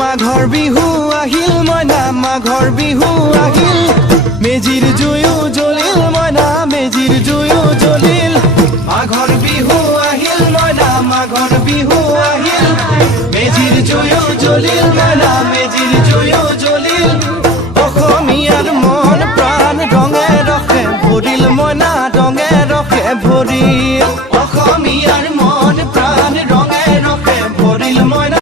মাঘৰ বিহু আহিল মইনা মাঘৰ বিহু আহিল মেজিৰ জুয়ো জ্বলিল মইনা মেজিৰ জুয়ো জ্বলিল মাঘৰ বিহু আহিল মইনা মাঘৰ বিহু আহিল